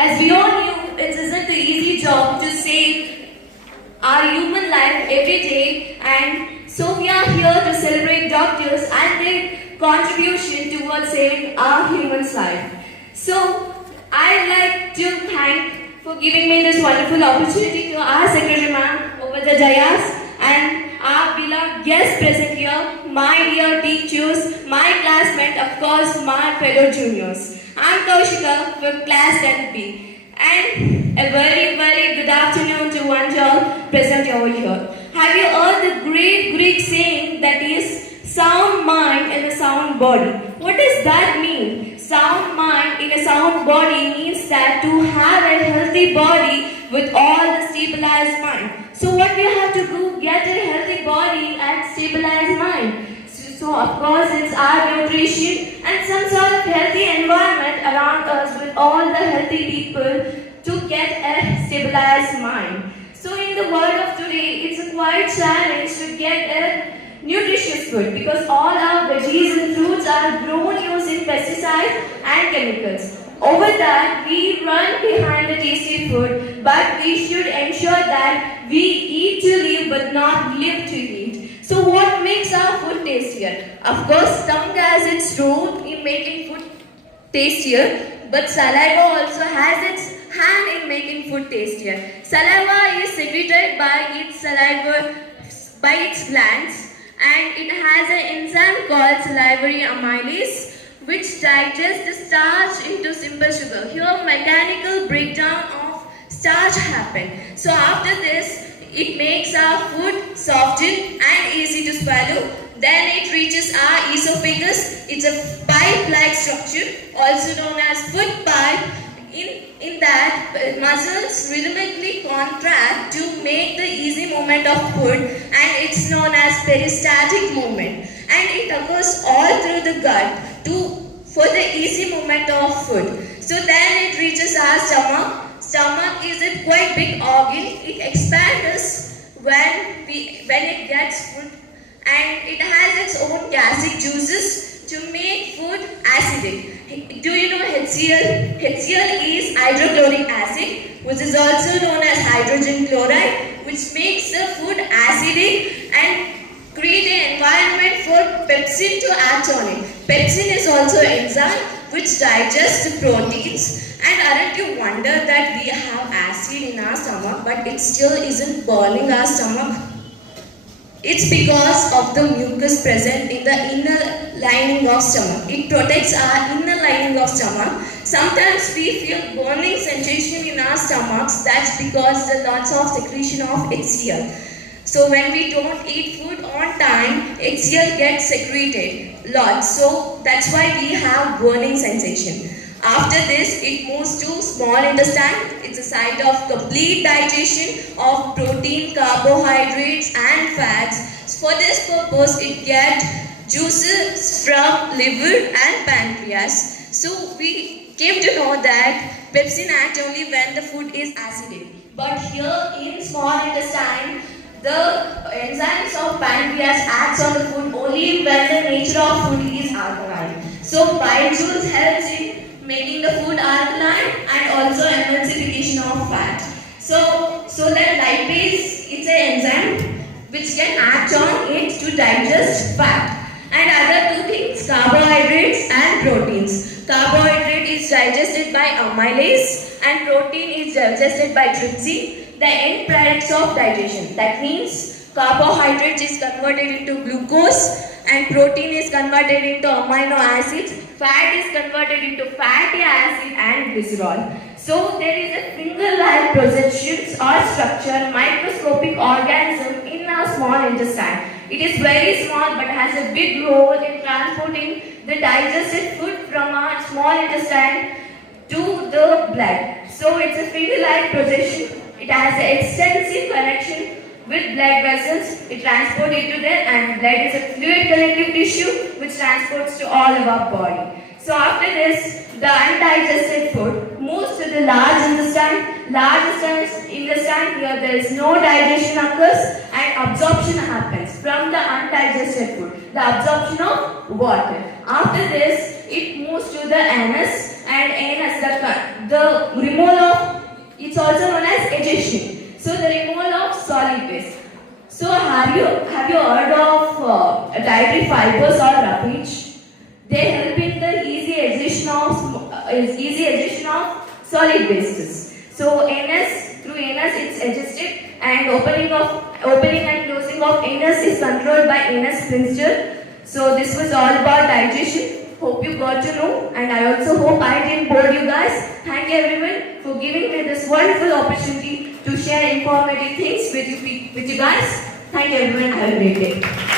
As we all knew, it isn't an easy job to save our human life every day, and so we are here to celebrate doctors and their contribution towards saving our human's life. So I'd like to thank for giving me this wonderful opportunity to our Secretary Ma'am over the dais and our beloved guests present here, my dear teachers, my classmates, of course, my fellow juniors. I'm Kaushika from class 10B, and a very, very good afternoon to one all present over here. Have you heard the great Greek saying that is sound mind in a sound body? What does that mean? Sound mind in a sound body means that to have a healthy body with all the stabilized mind. So what we have to do, get a healthy body and stabilized mind. So of course it's our nutrition and some sort of healthy environment around us with all the healthy people to get a stabilized mind. So in the world of today, it's a quite challenge to get a nutritious food because all our veggies and fruits are grown using pesticides and chemicals. Over that, we run behind the tasty food, but we should ensure that we eat to live but not live to eat. So what makes our food tastier? Of course, tongue has its role in making food tastier, but saliva also has its hand in making food tastier. Saliva is secreted by its glands, and it has an enzyme called salivary amylase, which digests the starch into simple sugar. Here, mechanical breakdown of starch happens. So after this, it makes our food soften and easy to swallow. Then it reaches our esophagus. It's a pipe-like structure, also known as food pipe. In that, muscles rhythmically contract to make the easy movement of food, and it's known as peristaltic movement. And it occurs all through the gut for the easy movement of food. So then it reaches our stomach. Stomach is a quite big organ. It expands when it gets food, and it has its own gastric juices to make food acidic. Do you know HCl? HCl is hydrochloric acid, which is also known as hydrogen chloride, which makes the food acidic and create an environment for pepsin to act on it. Pepsin is also an enzyme which digests the proteins. And aren't you wonder that we have acid in our stomach but it still isn't burning our stomach? It's because of the mucus present in the inner lining of stomach. It protects our inner lining of stomach. Sometimes we feel burning sensation in our stomachs. That's because the lots of secretion of HCl. So when we don't eat food on time, HCl gets secreted lots. So that's why we have burning sensation. After this, it moves to small intestine. It's a site of complete digestion of protein, carbohydrates and fats. For this purpose, it gets juices from liver and pancreas. So we came to know that pepsin acts only when the food is acidic. But here in small intestine, the enzymes of pancreas acts on the food only when the nature of food is alkaline. So bile juice helps in making the food alkaline and also emulsification of fat. So that lipase is an enzyme which can act on it to digest fat. And other two things, carbohydrates and proteins. Carbohydrate is digested by amylase and protein is digested by trypsin, the end products of digestion. That means carbohydrates is converted into glucose and protein is converted into amino acids. Fat is converted into fatty acid and glycerol. So there is a finger-like projections or structure, microscopic organism in our small intestine. It is very small but has a big role in transporting the digested food from our small intestine to the blood. So it's a finger-like projection. It has an extensive connection with blood vessels. It transports it to there, and blood is a fluid connective tissue which transports to all of our body. So after this, the undigested food moves to the large intestine. Large intestine, here there is no digestion occurs and absorption happens from the undigested food. The absorption of water. After this, it moves to the anus, and anus, the removal of, it's also known as digestion. So the removal of solid waste. So have you heard of dietary fibers or roughage? They help in the easy addition of solid wastes. So anus, through anus it's adjusted, and opening and closing of anus is controlled by anus sphincter. So this was all about digestion. Hope you got to know, and I also hope I didn't bore you guys. Thank you everyone for giving me this wonderful opportunity to share informative things with you guys. Thank you everyone. Have a great day.